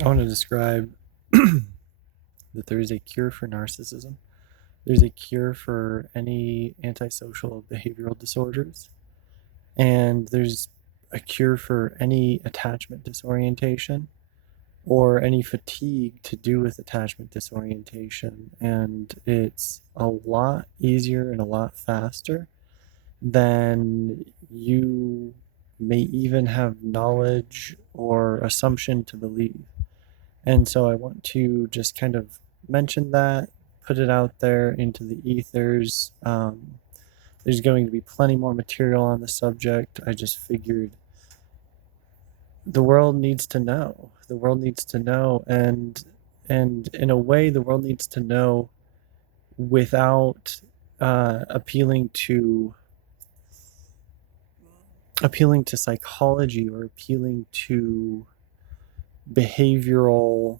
I want to describe that there is a cure for narcissism. There's a cure for any antisocial behavioral disorders, and there's a cure for any attachment disorientation or any fatigue to do with attachment disorientation. And it's a lot easier and a lot faster than you may even have knowledge or assumption to believe. And so I want to just kind of mention that, put it out there into the ethers. There's going to be plenty more material on the subject. I just figured the world needs to know. The world needs to know, and in a way, the world needs to know without appealing to psychology or appealing to behavioral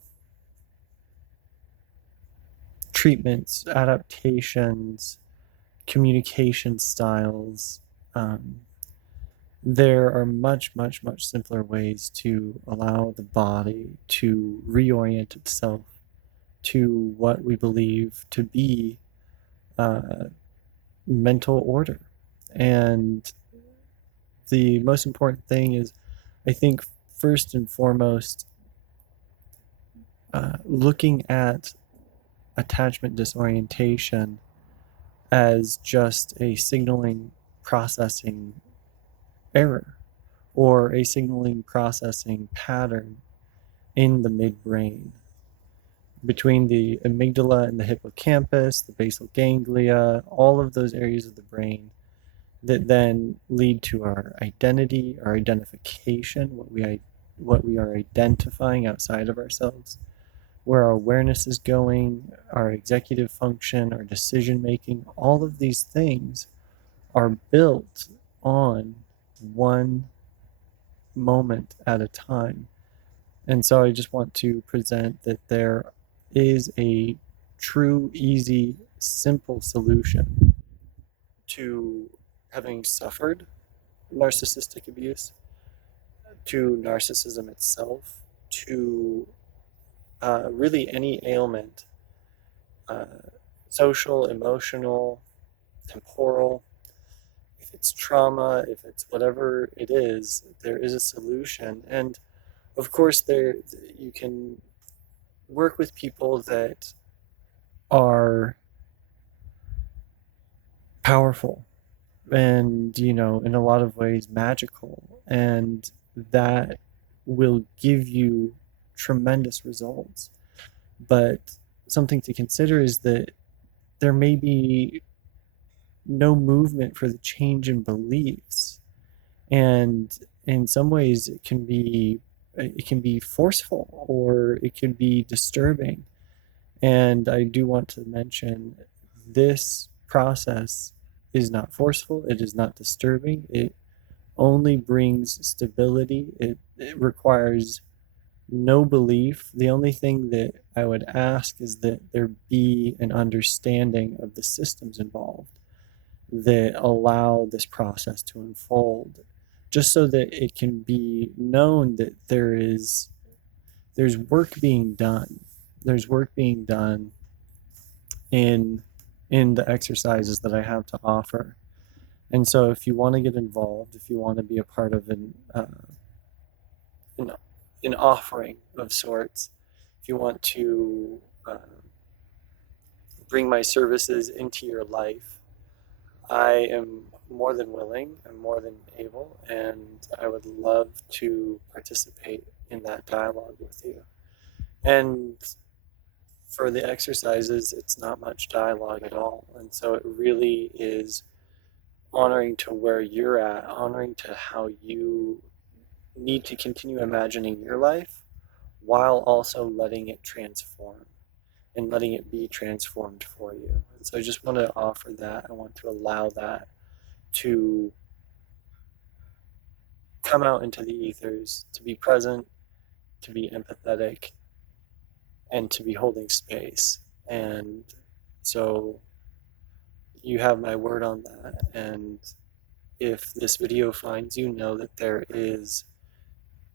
treatments, adaptations, communication styles. Um, there are much, much, much simpler ways to allow the body to reorient itself to what we believe to be uh, mental order. And the most important thing is, I think, first and foremost, looking at attachment disorientation as just a signaling processing error or a signaling processing pattern in the midbrain between the amygdala and the hippocampus, the basal ganglia, all of those areas of the brain that then lead to our identity, our identification, what we are identifying outside of ourselves, where our awareness is going, our executive function, our decision making. All of these things are built on one moment at a time. And so I just want to present that there is a true, easy, simple solution to having suffered narcissistic abuse, to narcissism itself, to really any ailment, uh, social, emotional, temporal. If it's trauma, if it's whatever it is, there is a solution. And of course, there you can work with people that are powerful and, in a lot of ways magical, and that will give you tremendous results. But something to consider is that there may be no movement for the change in beliefs, and in some ways it can be forceful or it can be disturbing. And I do want to mention this process is not forceful, it is not disturbing, it only brings stability. It requires no belief. The only thing that I would ask is that there be an understanding of the systems involved that allow this process to unfold, just so that it can be known that there's work being done. There's work being done in the exercises that I have to offer. And so, if you want to get involved, if you want to be a part of an, an offering of sorts, if you want to bring my services into your life, I am more than willing, I'm more than able, and I would love to participate in that dialogue with you. And for the exercises, it's not much dialogue at all. And so it really is honoring to where you're at, honoring to how you need to continue imagining your life while also letting it transform and letting it be transformed for you. And so I just want to offer that. I want to allow that to come out into the ethers, to be present, to be empathetic, and to be holding space. And so you have my word on that. And if this video finds you, know that there is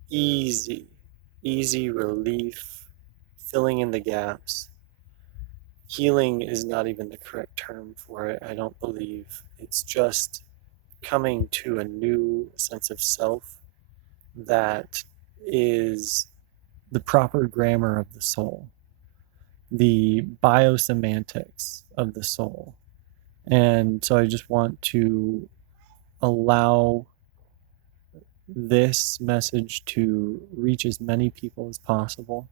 easy, easy relief, filling in the gaps. Healing is not even the correct term for it, I don't believe. It's just coming to a new sense of self that is the proper grammar of the soul, the biosemantics of the soul. And so I just want to allow this message to reach as many people as possible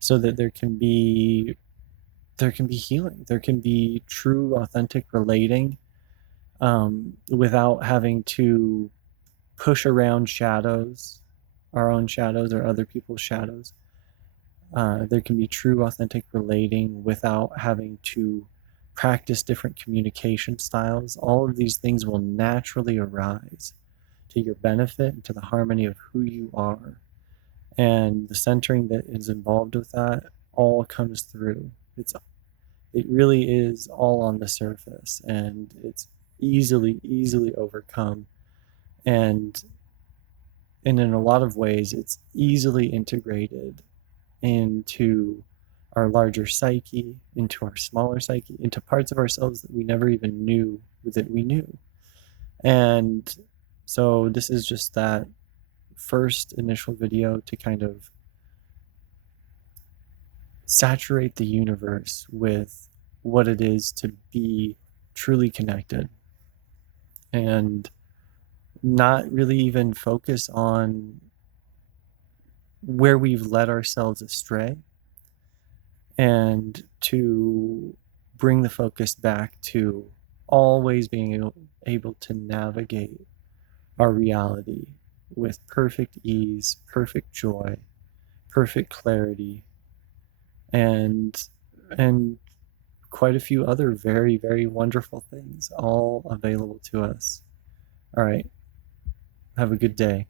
so that there can be healing, there can be true authentic relating, without having to push around shadows, our own shadows or other people's shadows. There can be true authentic relating without having to practice different communication styles. All of these things will naturally arise to your benefit and to the harmony of who you are. And the centering that is involved with that all comes through. It really is all on the surface, and it's easily overcome. And in a lot of ways, it's easily integrated into our larger psyche, into our smaller psyche, into parts of ourselves that we never even knew that we knew. And so this is just that first initial video to kind of saturate the universe with what it is to be truly connected, and not really even focus on where we've led ourselves astray, and to bring the focus back to always being able to navigate our reality with perfect ease, perfect joy, perfect clarity, and quite a few other very wonderful things all available to us. All right, have a good day.